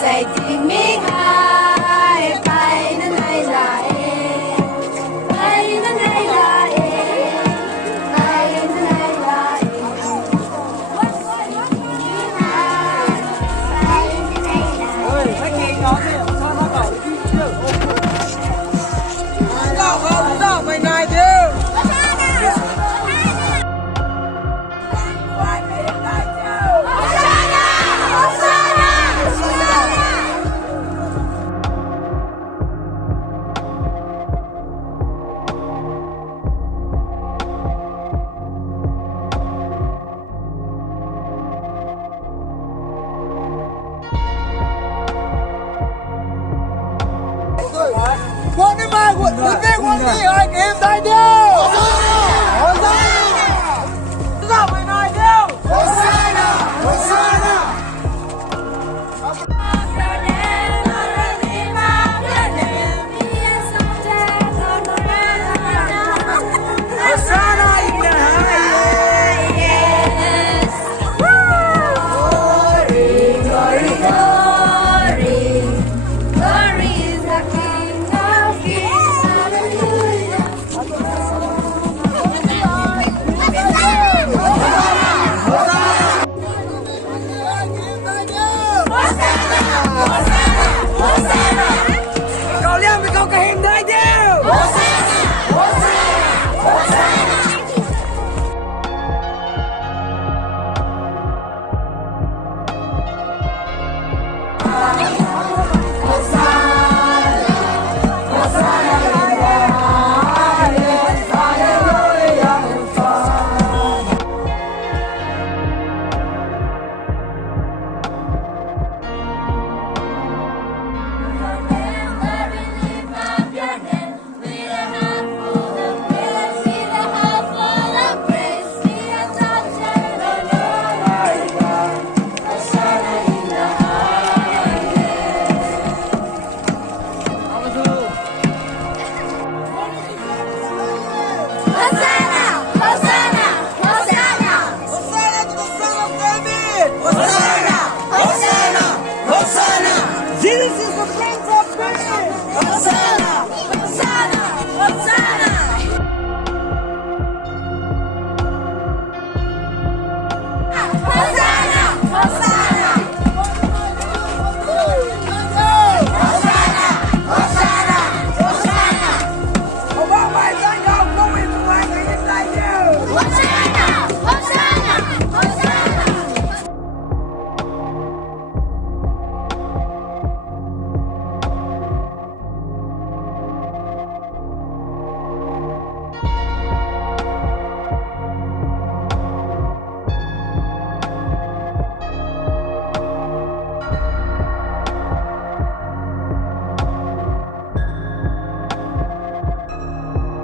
Say to me, hi, bye, the night light, bye, the night light, bye, the night light. Ơi, mấy chị nhỏ thì sao nó bảo đi chứ? Không đâu, mày này chứ. Quân đi mai, quân đi, ơi, kiếm tay đi.